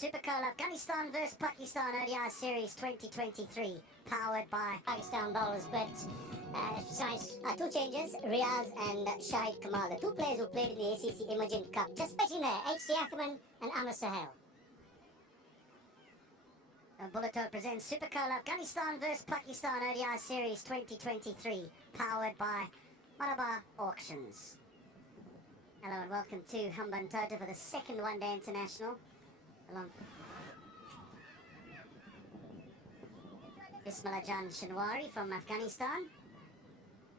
Super Bowl Afghanistan vs Pakistan ODI Series 2023, powered by Pakistan bowlers. But two changes, Riaz and Shahid Kamal, the two players who played in the ACC Emergent Cup. Just pitching there, H.D. Ackerman and Amar Sahel. Bulletin presents Super Bowl Afghanistan vs Pakistan ODI Series 2023, powered by Malabar Auctions. Hello and welcome to Hambantota for the second one-day international. Bismillahjan Shinwari from Afghanistan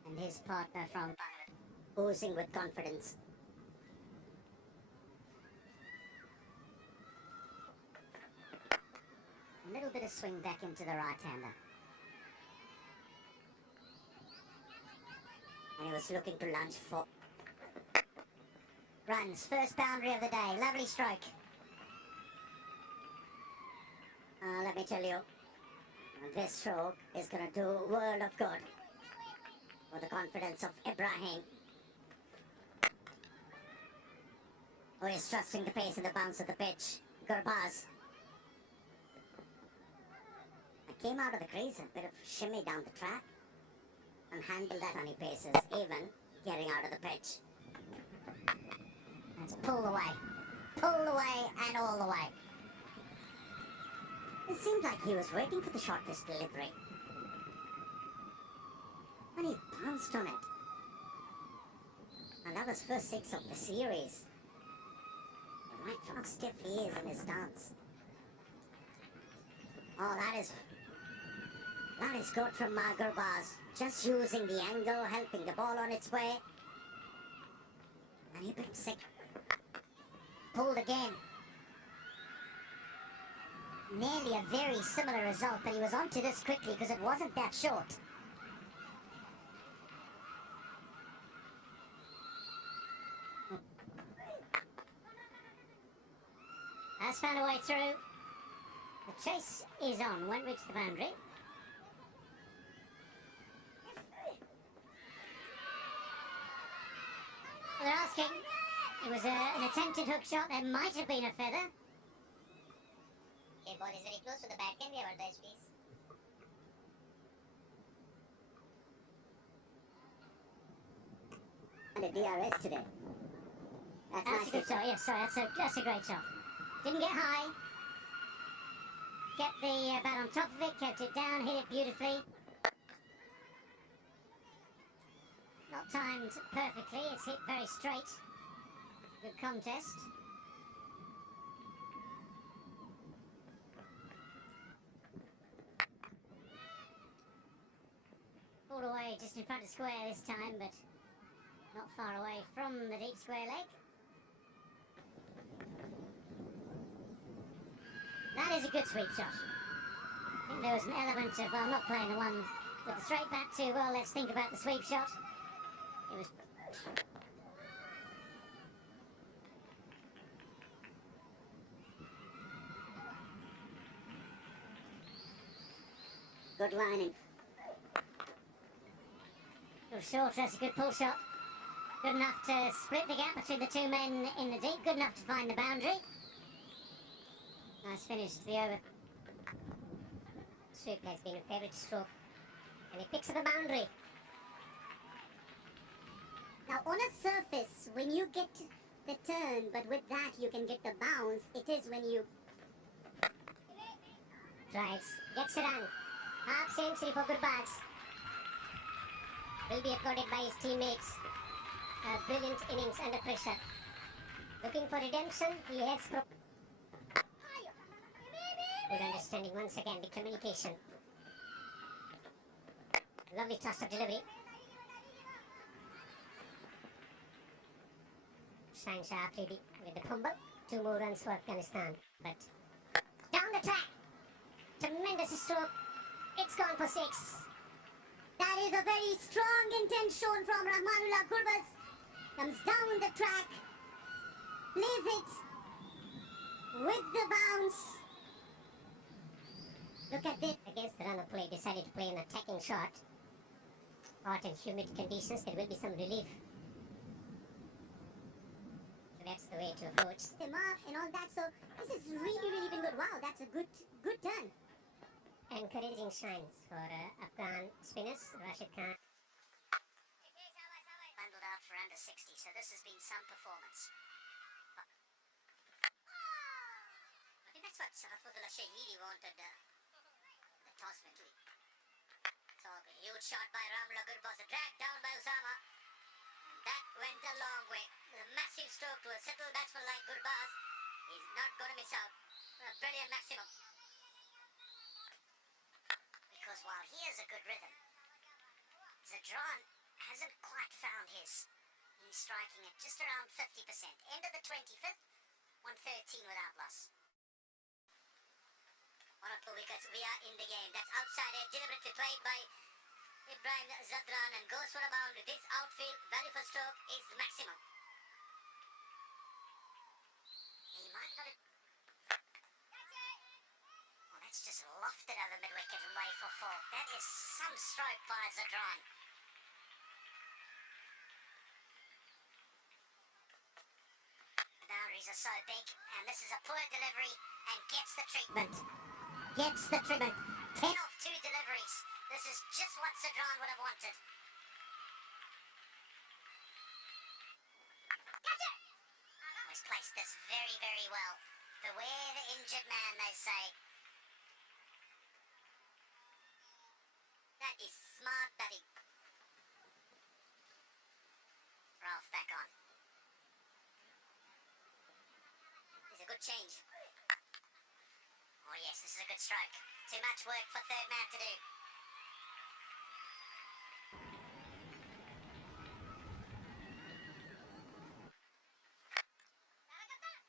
and his partner from Bangladesh, oozing with confidence. A little bit of swing back into the right-hander. And he was looking to lunge for runs. First boundary of the day. Lovely stroke. Let me tell you, this stroke is going to do a world of good for the confidence of Ibrahim, who is trusting the pace and the bounce of the pitch. Gurbaz. I came out of the crease, a bit of shimmy down the track, and handled that on his paces, even getting out of the pitch. Let's pull away and all the way. It seemed like he was waiting for the short pitch delivery. And he pounced on it. And that was first six of the series. Right from how stiff he is in his stance. Oh, that is good from Gurbaz. Just using the angle, helping the ball on its way. And he picked sick. Pulled again. Nearly a very similar result, but he was onto this quickly because it wasn't that short. Has found a way through. The chase is on, won't reach the boundary. Well, they're asking. It was an attempted hook shot. There might have been a feather. Okay, ball is very close to the bat. Can we have our dice, please? And a DRS today. That's a good shot. Yes, sorry, that's a great shot. Didn't get high. Kept the bat on top of it, kept it down, hit it beautifully. Not timed perfectly. It's hit very straight. Good contest. All away just in front of square this time, but not far away from the deep square leg. That is a good sweep shot. I think there was an element of, well, not playing the one with the straight bat too well. Let's think about the sweep shot. It was... Good lining. Good short, that's a good pull shot. Good enough to split the gap between the two men in the deep. Good enough to find the boundary. Nice finish to the over. Sweep has been a favourite stroke. And he picks up the boundary. Now on a surface, when you get the turn, but with that you can get the bounce, it is when you... Tries, gets it on. Half century for Gurbaz. Will be applauded by his teammates. A brilliant innings under pressure. Looking for redemption, he heads for... Good understanding once again, the communication. Lovely toss of delivery. Shine sharply with the fumble. 2 more runs for Afghanistan. But down the track. Tremendous stroke. It's gone for 6. That is a very strong intent shown from Rahmanullah Gurbaz. Comes down the track. Plays it with the bounce. Look at this. Against the runner play, decided to play an attacking shot. Hot and humid conditions, there will be some relief. So that's the way to approach them up and all that. So this has really been a good turn. Encouraging signs for Afghan spinners. Rashid Khan bundled out for under 60, so this has been some performance. I think that's what Sarafullah Shahidi wanted, the toss mentally. So a huge shot by Ramla Gurbaz, dragged down by Usama. That went a long way. A massive stroke to a settled batsman like Gurbaz. He's not going to miss out. A brilliant maximum. Because while he has a good rhythm, Zadran hasn't quite found his. He's striking at just around 50%. End of the 25th, 113 without loss. 1 or 2 wickets, we are in the game. That's outside edge, deliberately played by Ibrahim Zadran and goes for a boundary. This outfield value for stroke is the maximum. He might not have... Oh, that's just lofted over mid-wicket and way for 4. That is some stroke by Zadran. The boundaries are so big, and this is a poor delivery and gets the treatment. Gets the treatment. 10 off 2 deliveries. This is just what Zadran would have wanted. He's placed this very, very well. Beware the injured man, they say. That is smart batting. Ralph back on. It's a good change. Oh yes, this is a good stroke. Too much work for third man to do.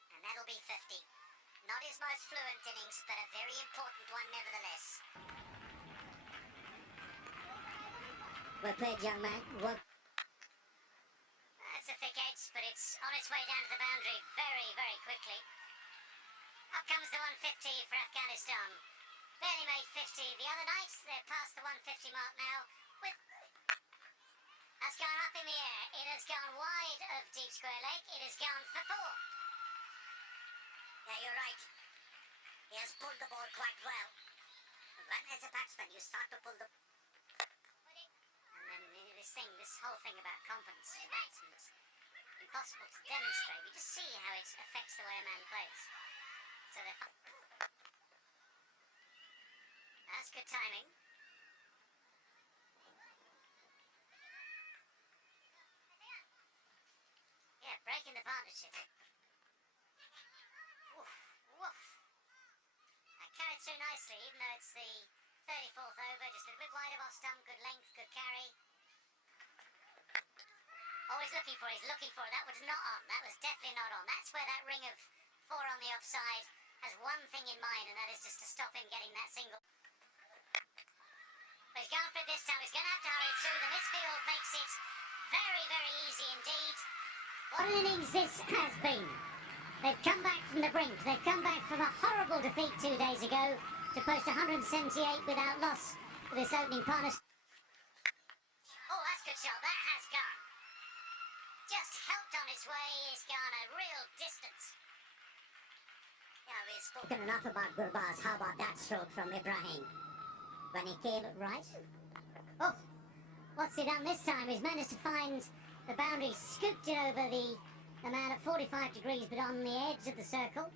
And that'll be 50. Not his most fluent innings, but a very important one nevertheless. Well played, young man. Well... That's a thick edge, but it's on its way down to the boundary very, very quickly. Up comes the 150 for Afghanistan. Barely made 50 the other night. They're past the 150 mark now. That's gone up in the air. It has gone wide of deep square leg. It has gone for 4. Yeah, you're right. He has pulled the ball quite well. When as a batsman you start to pull the... And then this whole thing about confidence as a batsman is impossible to demonstrate. You just see how it affects the way a man plays. So that's good timing. Yeah, breaking the partnership. Woof, woof. That carried through nicely, even though it's the 34th over, just a bit wide of off stump, good length, good carry. Oh, he's looking for it, That was not on, that was definitely not on. That's where that ring of 4 on the offside has one thing in mind, and that is just to stop him getting that single. But he's gone for it this time. He's going to have to hurry through. The midfield makes it very, very easy indeed. What an innings this has been. They've come back from the brink. They've come back from a horrible defeat 2 days ago to post 178 without loss for this opening partnership. Oh, that's a good shot. That has gone. Just helped on its way. It's gone a real distance. Yeah, we've spoken enough about Gurbaz. How about that stroke from Ibrahim? When he came right. Oh, what's he done this time? He's managed to find the boundary, scooped it over the man at 45 degrees, but on the edge of the circle.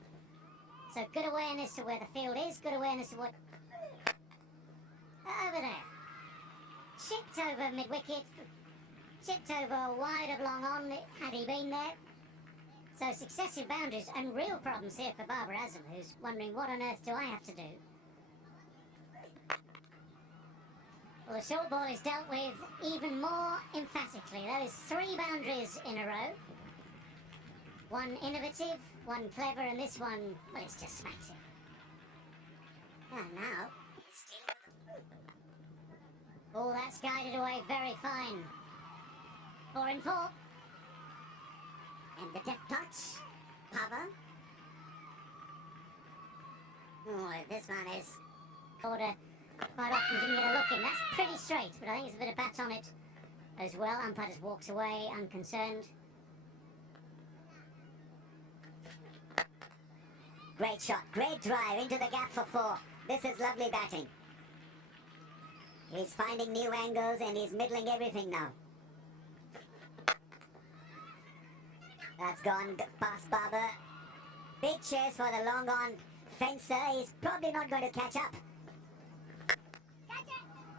So good awareness to where the field is, good awareness to what... Over there. Chipped over mid-wicket, chipped over wide of long on, had he been there. So successive boundaries and real problems here for Babar Azam, who's wondering what on earth do I have to do. Well, the short ball is dealt with even more emphatically. Those 3 boundaries in a row. One innovative, one clever, and this one, well, it's just smacked him. And now, he's dealing with the... Oh, that's guided away very fine. 4 and 4. And the deft touch. Cover. Oh, this one is... Order quite often didn't get a look in. That's pretty straight, but I think there's a bit of bat on it as well. Umpire just walks away, unconcerned. Great shot, great drive into the gap for 4. This is lovely batting. He's finding new angles and he's middling everything now. That's gone past Barber. Big chase for the long on fencer. He's probably not going to catch up.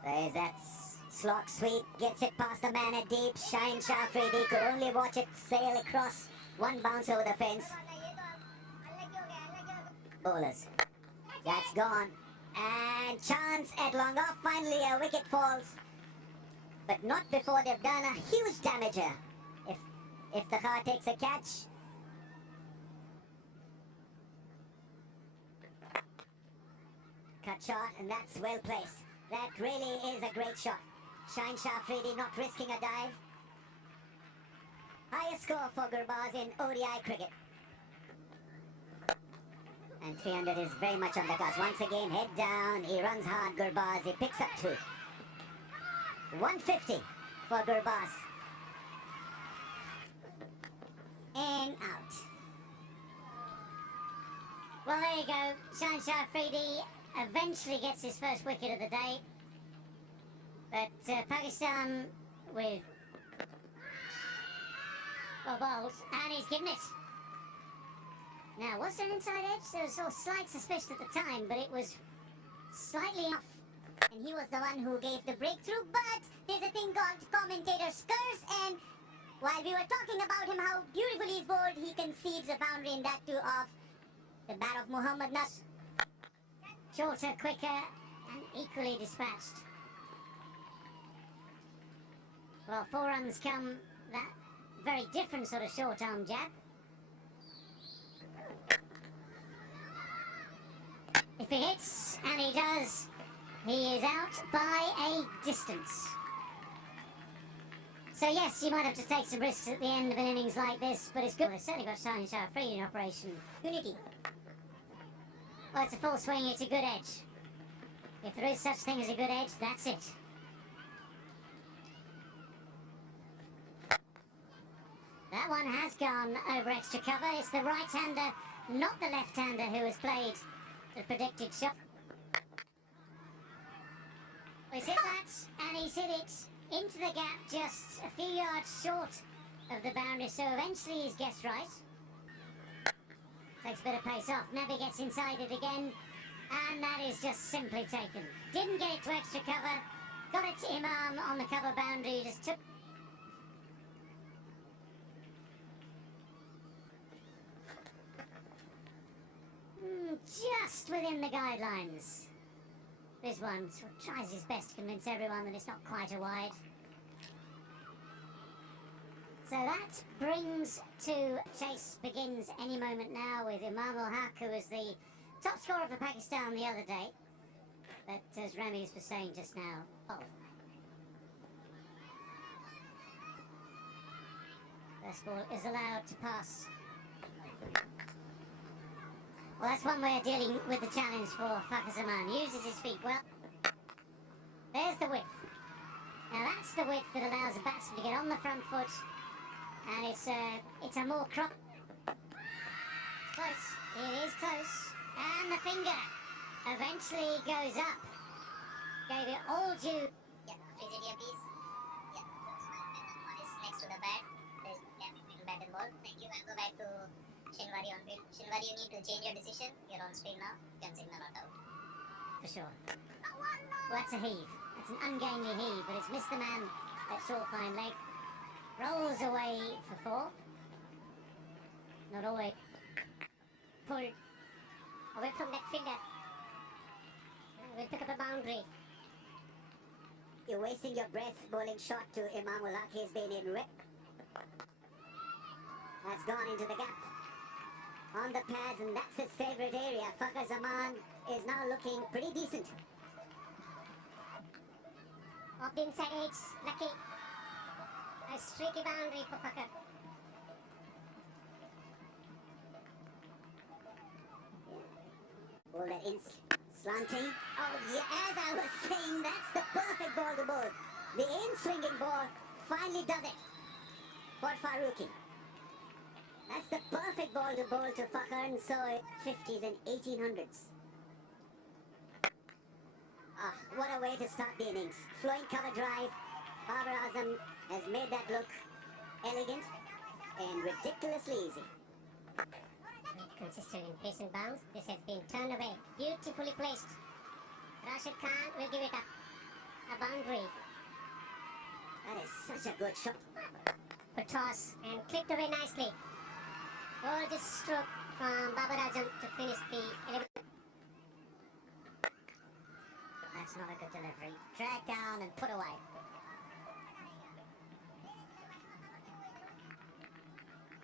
There's that slot sweep. Gets it past the man at deep. Shah Afridi could only watch it sail across. One bounce over the fence. Bowlers. That's gone. And chance at long off. Finally a wicket falls. But not before they've done a huge damage here. If the car takes a catch. Cut shot, and that's well placed. That really is a great shot. Shah Afridi not risking a dive. Highest score for Gurbaz in ODI cricket. And 300 is very much on the cards. Once again, head down. He runs hard, Gurbaz. He picks up 2. 150 for Gurbaz. And out. Well, there you go. Shah Afridi eventually gets his first wicket of the day. But Pakistan with balls, and he's given it. Now, was there an inside edge? There was a slight suspicion at the time, but it was slightly off. And he was the one who gave the breakthrough, but there's a thing called commentator's curse, and while we were talking about him, how beautifully he's bowled, he concedes a boundary, and that too off the bat of Muhammad Nas. Shorter, quicker, and equally dispatched. Well, 4 runs come that very different sort of short-arm jab. If he hits, and he does, he is out by a distance. So yes, you might have to take some risks at the end of an innings like this, but it's good. They've certainly got Shah Afridi in operation. Unity. Well, it's a full swing, it's a good edge. If there is such thing as a good edge, that's it. That one has gone over extra cover. It's the right-hander, not the left-hander, who has played the predicted shot. He's hit that, and he's hit it into the gap just a few yards short of the boundary, so eventually he's guessed right. Takes a bit of pace off. Nabi gets inside it again, and that is just simply taken. Didn't get it to extra cover. Got it to Imam on the cover boundary. Just took. Just within the guidelines. This one sort of tries his best to convince everyone that it's not quite a wide. So that brings to chase begins any moment now with Imam ul Haq, who was the top scorer for Pakistan the other day. But as Ramesh was saying just now, first ball is allowed to pass. Well, that's one way of dealing with the challenge for Fakhar Zaman. Uses his feet well. There's the width. Now that's the width that allows a batsman to get on the front foot. And it's a more crop. Close. It is close. And the finger eventually goes up. Gave it all due. Yeah, freeze it here, please. Yeah, one is next to the bat. There's between bat and ball. Thank you. And go back to Shinwari on field. Shinwari, you need to change your decision. You're on screen now. You can signal not out. For sure. Well, that's a heave. That's an ungainly heave, but it's missed the man at short fine leg. Rolls away for 4. Not away. Pulled away from that finger. We'll pick up a boundary. You're wasting your breath bowling shot to Imam ul Haq. He's been in red. Has gone into the gap. On the pads, and that's his favourite area. Fakhar Zaman is now looking pretty decent. Off the inside edge, lucky. A streaky boundary for Fakhar. Ball that in slanting. Oh yeah, as I was saying, that's the perfect ball to bowl. The in-swinging ball finally does it for Farooqi. That's the perfect ball to bowl to Fakhr and so 50s and 1800s. Ah, what a way to start the innings. Flowing cover drive. Babar Azam has made that look elegant and ridiculously easy. Consistent in pace and bounce. This has been turned away. Beautifully placed. Rashid Khan will give it a boundary. That is such a good shot. Good toss and clipped away nicely. Gorgeous stroke from Babar Azam to finish the 11. That's not a good delivery. Drag down and put away.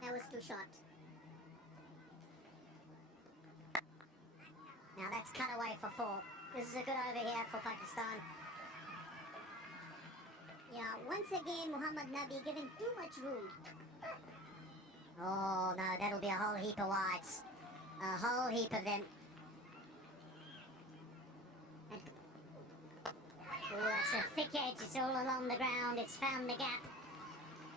That was too short. Now that's cut away for 4. This is a good over here for Pakistan. Yeah, once again Muhammad Nabi giving too much room. Oh no, that'll be a whole heap of wides. A whole heap of them. Oh, that's a thick edge. It's all along the ground. It's found the gap.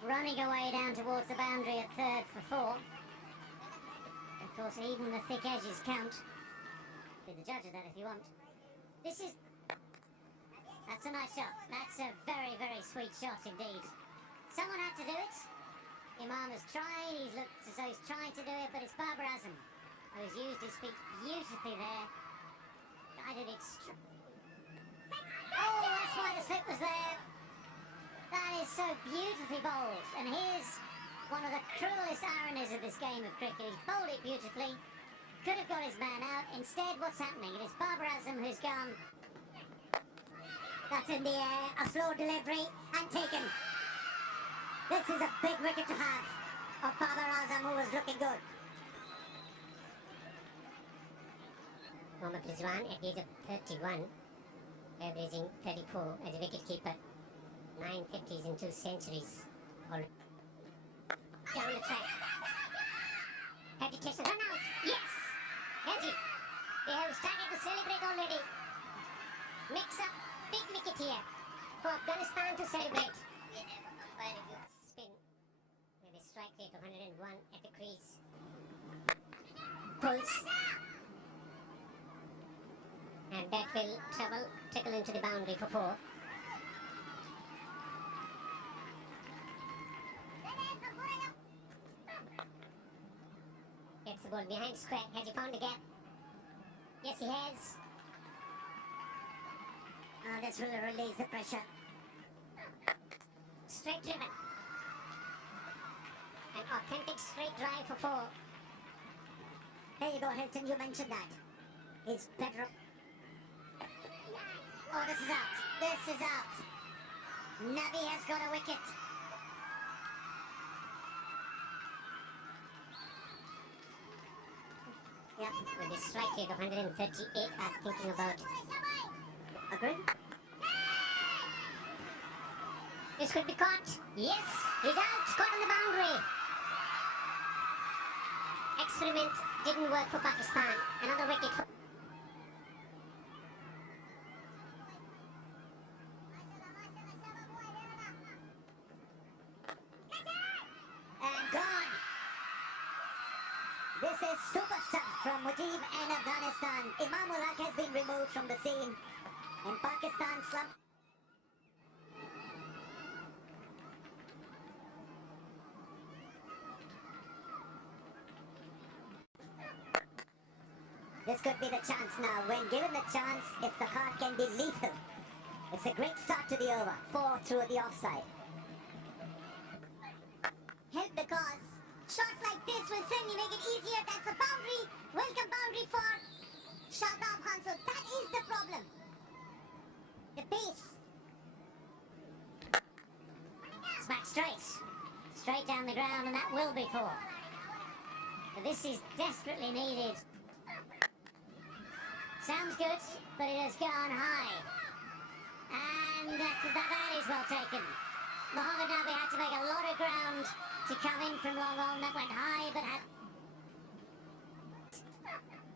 Running away down towards the boundary at third for 4. Of course, even the thick edges count. Be the judge of that if you want. That's a nice shot. That's a very, very sweet shot indeed. Someone had to do it. Imam has tried. He's looked as though he's trying to do it, but it's Babar Azam who's used his feet beautifully there. Guided it straight. Oh, that's why the slip was there. That is so beautifully bowled. And here's one of the cruelest ironies of this game of cricket. He's bowled it beautifully. Could have got his man out. Instead, what's happening? It is Babar Azam who's gone. That's in the air, a slow delivery, and taken. This is a big wicket to have of Babar Azam, who was looking good. Mohammad Rizwan at the age of 31, averaging 34 as a wicketkeeper. 9 50s and 2 centuries. Down the track. Agitation, run out. Yes! Haji, they have started to celebrate already. Mix up, big wicket here for Afghanistan to celebrate. Spin with a strike rate of 101 at the crease. Pulls. And that will trickle into the boundary for 4. Gets the ball behind square. Has he found the gap? Yes, he has. This will release the pressure. Straight driven. An authentic straight drive for 4. There you go, Hilton, you mentioned that. He's better. Oh, this is out. This is out. Nabi has got a wicket. Yep, with a strike rate of 138, I'm thinking about. Agreed? This could be caught. Yes, he's out. Caught on the boundary. Experiment didn't work for Pakistan. Another wicket for. And gone. This is super stuff from Mujib and Afghanistan. Imamul Haq has been removed from the scene. And Pakistan slump. This could be the chance now. When given the chance, if the heart can be lethal. It's a great start to the over. 4 through the offside. Help the cause. Shots like this will certainly make it easier. That's a boundary. Welcome boundary for Shadab Hansel. That is the problem. The pace. Smack straight. Straight down the ground, and that will be 4. But this is desperately needed. Sounds good, but it has gone high. And that is well taken. Mohammad Nabi had to make a lot of ground to come in from long on. That went high, but had.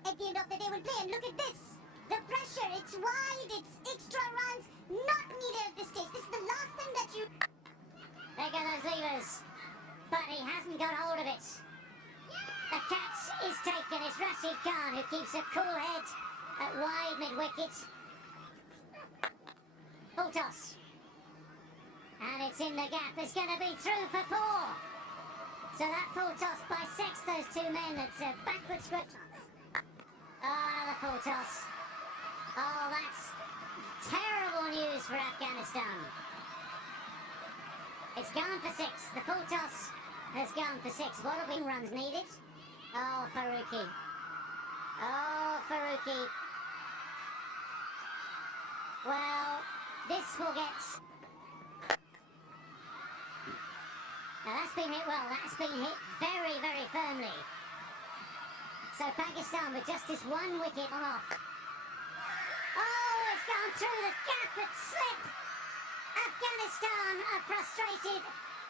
At the end of the day, we'll play, and look at this. The pressure, it's wide, it's extra runs, not needed at this stage. This is the last thing that you... There go those levers. But he hasn't got hold of it. The catch is taken. It's Rashid Khan who keeps a cool head at wide mid-wicket. Full toss. And it's in the gap. It's going to be through for 4. So that full toss bisects those two men. It's a backward script. Oh, another full toss. Oh, that's terrible news for Afghanistan. It's gone for 6. The full toss has gone for 6. What a wing runs needed. Oh, Faruqi. Oh, Faruqi. Well, this will get... Now that's been hit well. That's been hit very, very firmly. So Pakistan with just this one wicket on off. Oh, it's gone through the gap at slip. Afghanistan are frustrated